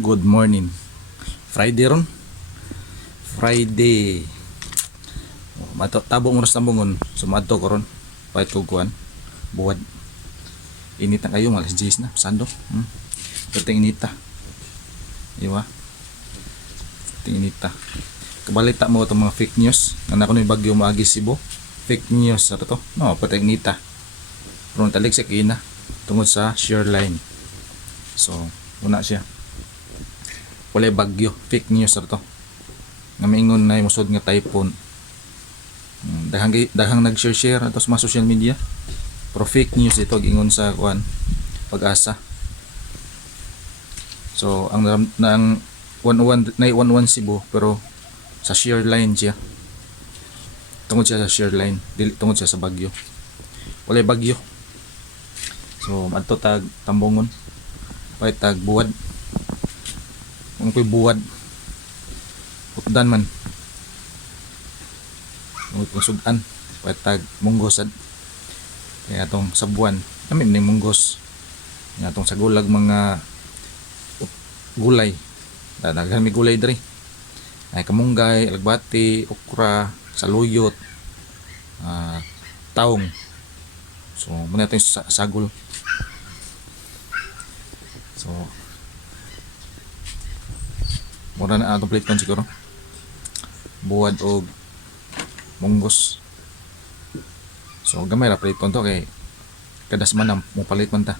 Good morning. Friday ron. Friday. Tabong oras tambungon. Sumadto ko ron. Pahit ko kuan. Buwad. Init na kayo. Alas 10 na. Pasando. Perting inita. Iwa. Perting inita. Kabalita mo itong mga fake news. Nga na ko yung bagyo maagi Cebu. Fake news. Ano to? No, perting inita. Pero talig sa kina. Tungod sa shoreline. So, una siya. Wala bagyo, fake news to. Nga maingon na musod nga typhoon. Dahang nag-share ato sa mga social media. Pero fake news ito gingon sa kuan Pag-asa. So ang 11 Cebu pero sa shear line siya. Tungod siya sa shear line, dili tungod siya sa bagyo. Wala bagyo. So adto tag tambungon. Pay tag buwad. Kung ko'y buwad putdan man kung sudan patag munggosad kaya atong sabuan namin ni munggos kaya atong sagulag mga gulay daghan mi gulay diri ay kamunggay, alagbati, okra, saluyot, taong. So muna natin sagol. So mura na atong pliton siguro buwad o munggos. So gamay ra pliton to kay kada semana mo palit man ta.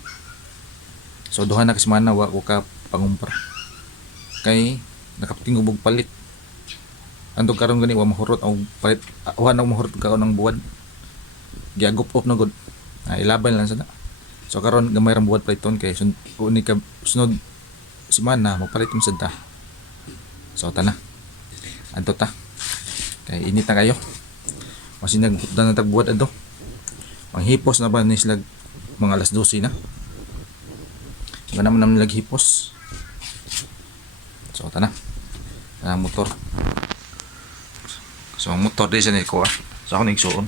So duha na semana wa ko ka pangumpra kay nakatingog og palit andog karon gani wa mahurot og palit wa na mahurot ka ng buwad giagop op na gud ilaban lang sana. So karon gamay ra buwad pliton kay uni ka sunod semana magpalit mo sad ta. So tana adto ta kay init na kayo kasi nagbutan na tagbuhat adto manghipos na ba ni sila mga alas 12 na nga naman naghipos. So tana motor. So ang motor din siya ni ko so ako nagsuon.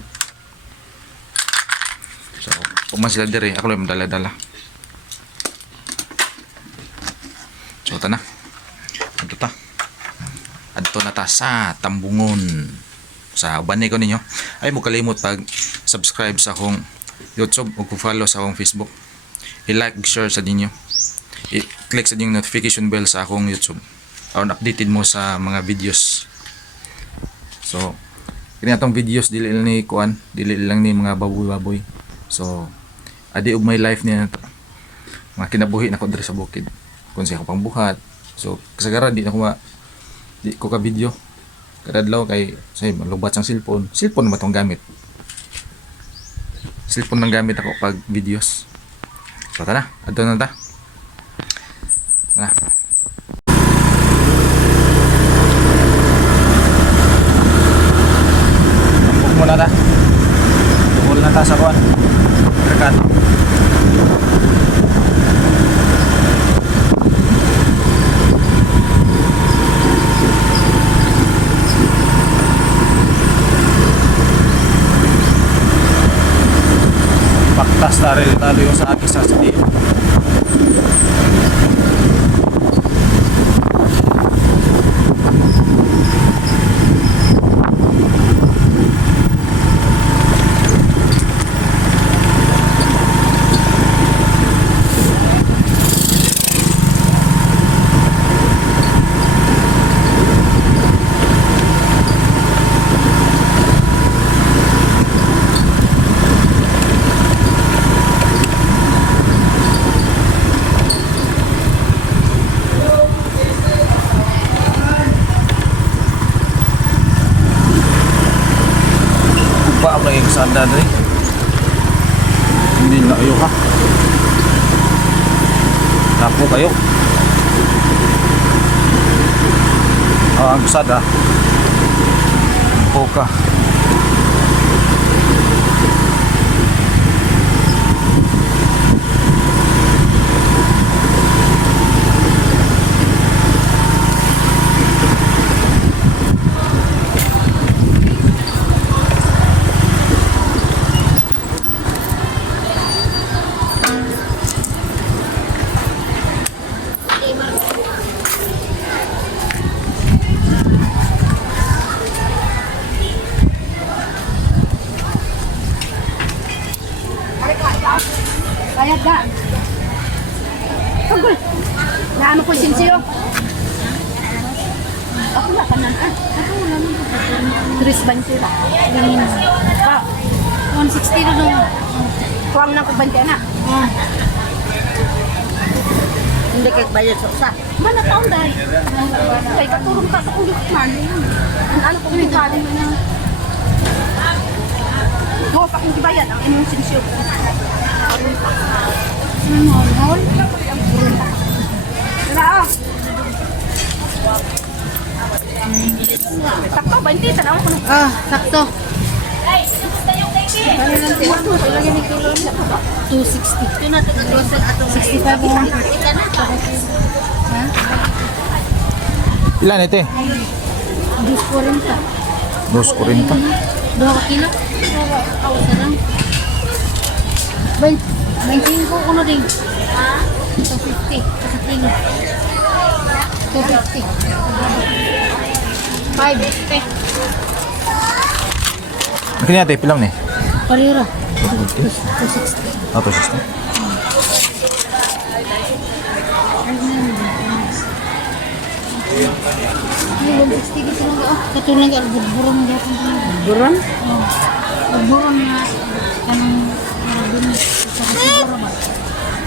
So puman sila diri ako lang dala-dala. So tana adto ta adto na ta sa tambungon sa ubanay ko ninyo ay mo kalimot pag subscribe sa akong YouTube o follow sa akong Facebook, i-like, share sa ninyo, i-click sa yung notification bell sa akong YouTube aron updated mo sa mga videos. So kini atong videos dili lang ni kuan dili lang ni mga baboy-baboy. So adi og my life niya mga kinabuhi nako diri sa bukid kung siya ko pangbuhat. So kasagaran di ko ka video kada adlaw kay say malubat sang cellphone na matong gamit cellphone nang gamit ako pag videos. So tara adto na ta tambok muna ta tungol na ta sa kuan merkat. Paktas talo yung sa akin sa sidi. Ba ang naging sanda rin hindi na kayo ha napo kayo ang sada po ka Na ano ko sinsiyo? Ako na kanan ah. Ako wala nang Chris Bansi ba? Ganyan. Pa. 160 na lang. Tuwang na ko banti na. Hindi kay bayad sa usa. Mana taon dahil. Kay katulong ka sa ulit man. Ano ko ni galing na. Mo pa kung gibayad ang inyong sinsiyo. Mahal. Tara. Sakto, 20. Tanaw ko na. Ah, sakto. 260. Ito na taga-close atong 65 mo. Ilan ito? 240. 240. 2 kilo. Sarang. 25 ko na din. 250. Sa kilo. 250. 550. Kini ate, pilam ni? Parira. 250. 260. Ah, 260. Ay, 160 dito lang. Oh, katulad ng burong dito. Buron? Oh. Burong na kanang dun sa siguro ba.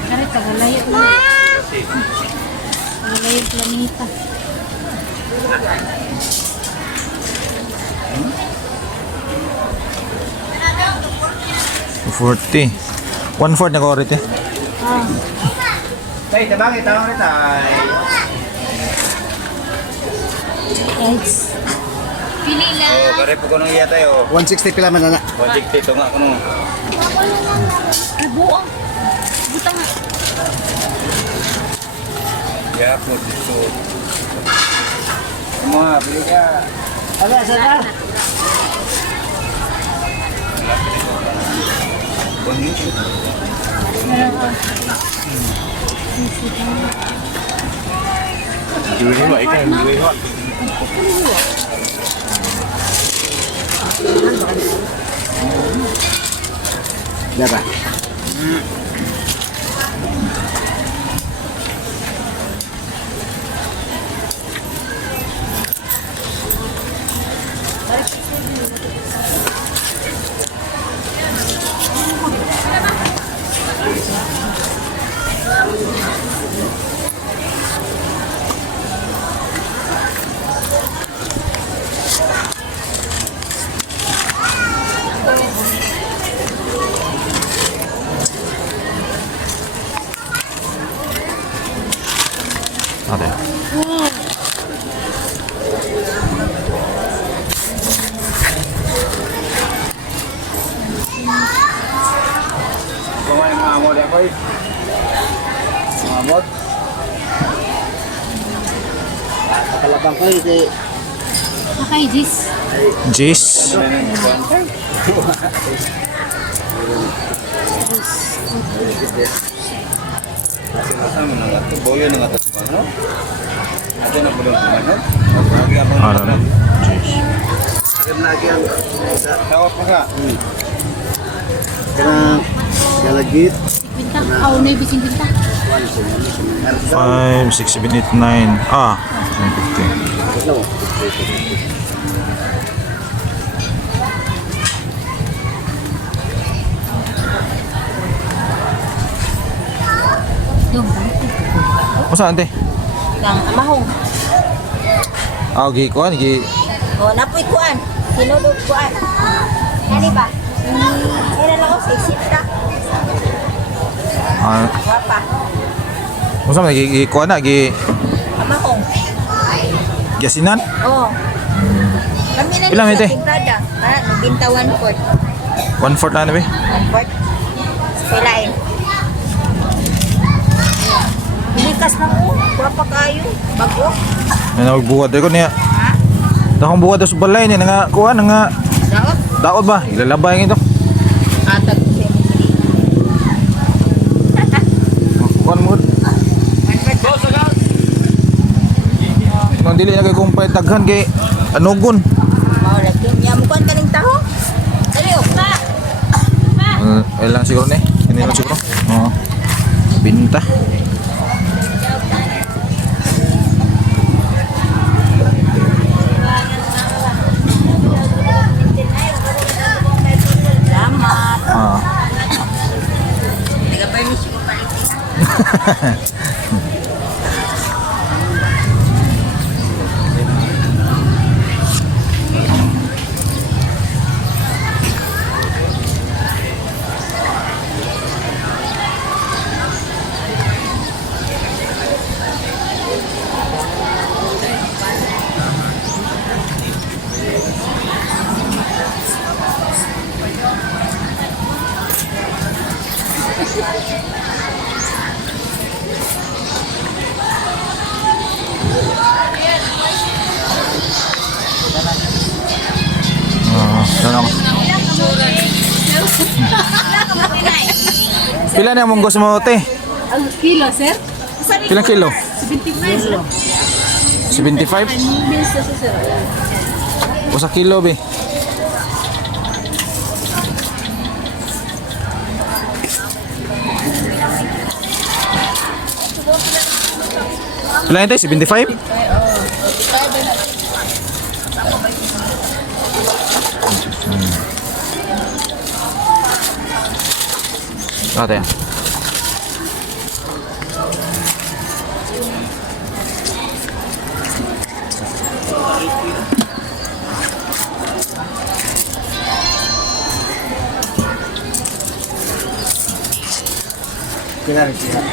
Kare tagalayo lang. Tagalayo planeta. $40. 1/4 na ko rito. Ah, Tay, tabang itang rin tay. guys. Pili Oh, lang. kare po ko nang iya tayo. 160 pila man na. Project ito nga kuno. Ay, buo. Buta nga. Ya po dito. Mga bili ka. Ala sa ta. Duwi mo ikan duwi mo. Dara. Ate. Kumain mga amod ako eh. Mga amod. Pakalabang ko iti. Nakay, Jis. Jis. Kasama na nga ito. Boyo na nga ito si Mano. Ate na bulong si Mano. Lagi ako Ano na? Jis. Kan lagi ang Tawag pa ka. kana galagit. Pinta. Oh, may bising pinta. 5, 6, 7, 8, 9. Ah, 950. No. Dong. O saan ate? Kang amahong. Ah, gi kuan, gi O, napoy kuan. Sinulog kuan. Kani ba? Kailan ako sa isipta. ah, Wapa. o saan gi kuan na gi Amahong. giasinan. Oo. Kami na Ilang ite? Timprada. Ah, nabinta 1/4. 1/4 na be. 1/4. Silain. Bilikas na mo. Wapa kayo. Bago. Na nagbuhat ko niya. Ha? Dakong buhat sa balay ni nga kuan nga Daot? daot ba? Ilalabay ng ito. Atag ko siya. Kuan mo. 1/4. Nang dili na kay kumpay taghan kay anugon. Mao lagi niya mo kan kaning taho. Dali o. Ay lang siguro ni. Hindi lang siguro. Oo. Binta. Tanong. Pila na mong gusto mo, te? Ang kilo, sir? Pilang kilo? 75. 75? Bills na siya, sir. O sa kilo, be? Pila yun, te? 75? Ate. Kila rin siya.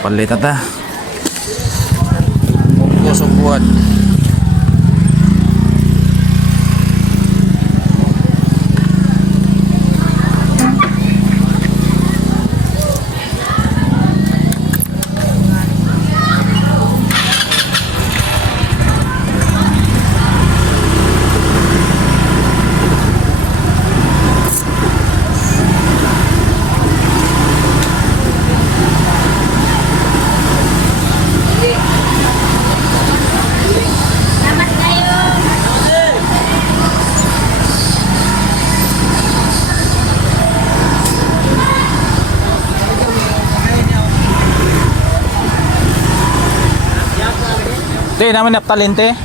Palit ata. Pusok buat. Te, naman naptalin te.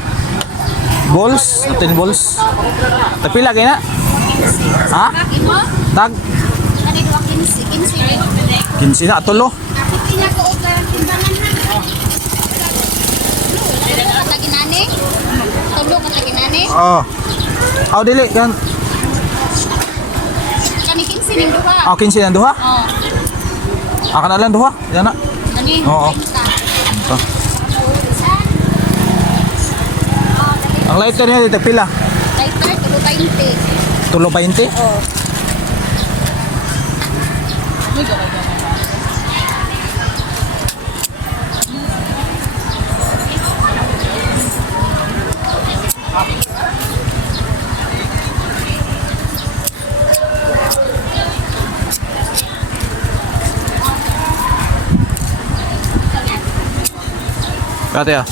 Balls, naptalin balls. Tapila kayo na? Ha? Imo? Tag? Ano ito? 15. 15 na, tulo. Kapit niya ko og larang timbangan ha. Kataginani? Tulo kataginani? Oh. Aw dili kan. Kani 15 ning duha. Aw 15 na duha. Oh. Akan na lang duha. Yan na. Ani? Oo. Ito. Ang lighter niya dito pila? Lighter, tulo 20. Tulo 20? Oh. Kate ya.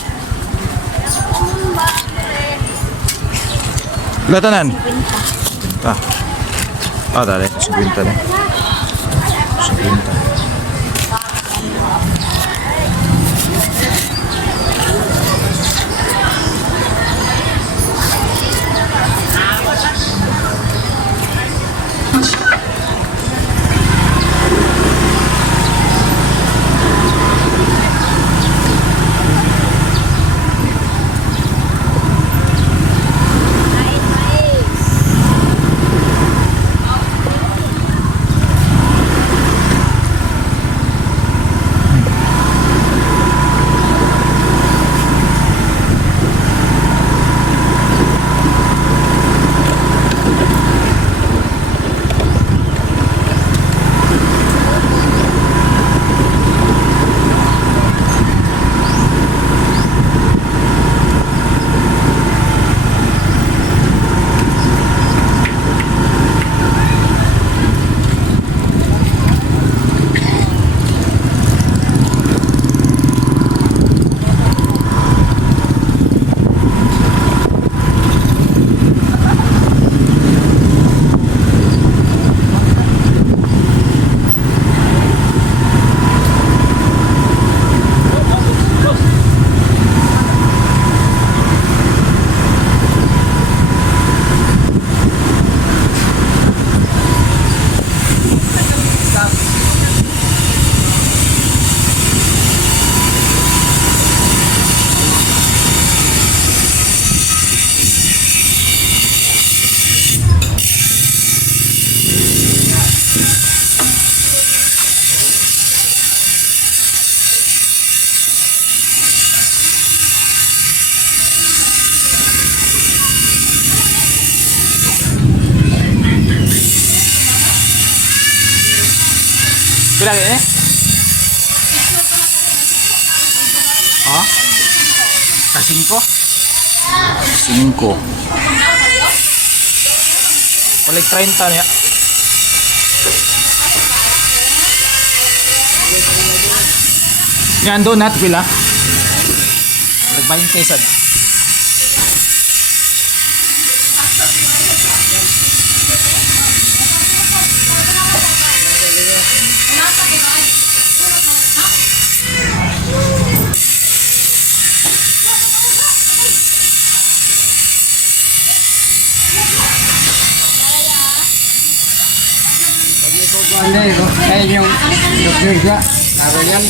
Kelihatan? Ah. Ah, dale, 50 deh. 50. Pila kaya eh? Oh? Kasingko? Singko. Balik 30 niya. Yan doon natin pila. Nagbayin kayo sad. Kayak yung dokter juga, naroyan.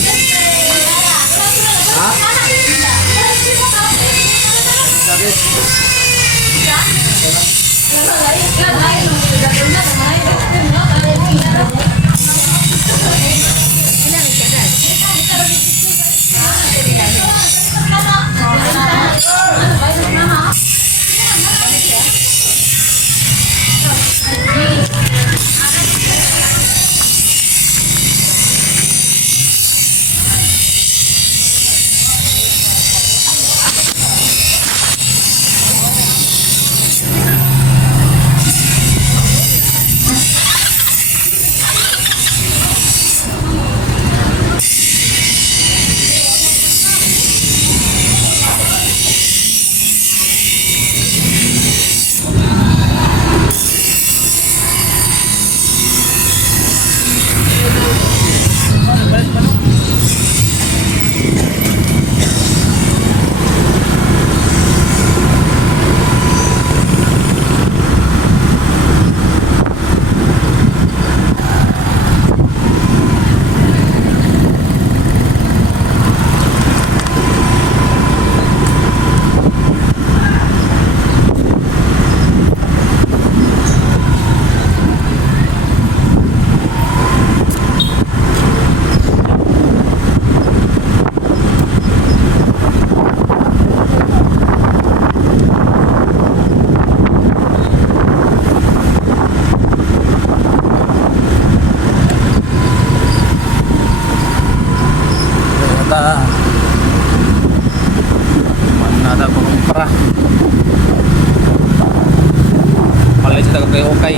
Nada ko kumpara. Palit sa kay okay.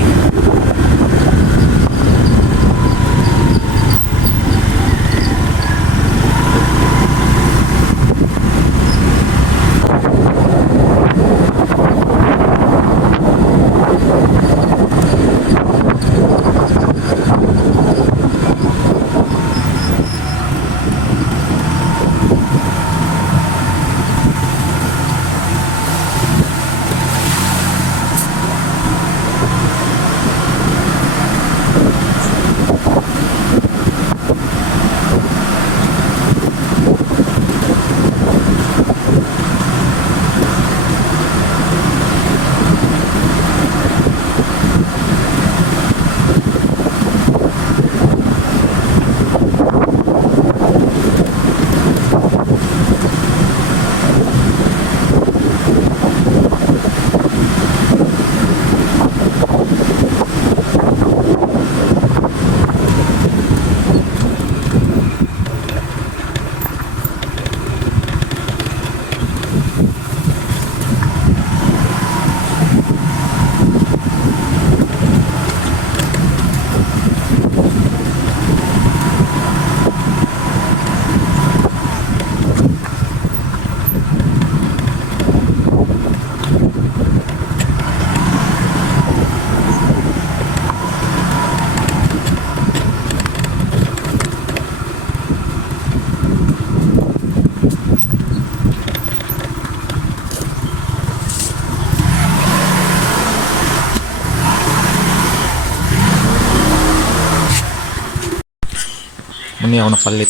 Muni ako napalit.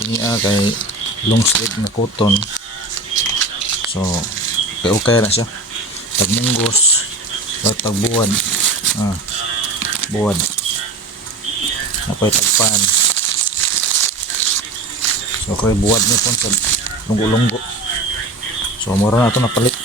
Ini kay long sleeve na cotton. So, okay na siya. Tagmunggos, tagbuwad. Buwad. Napay tagpan. So, kay buwad niya po sa lunggo-lunggo. So, mura na ito napalit.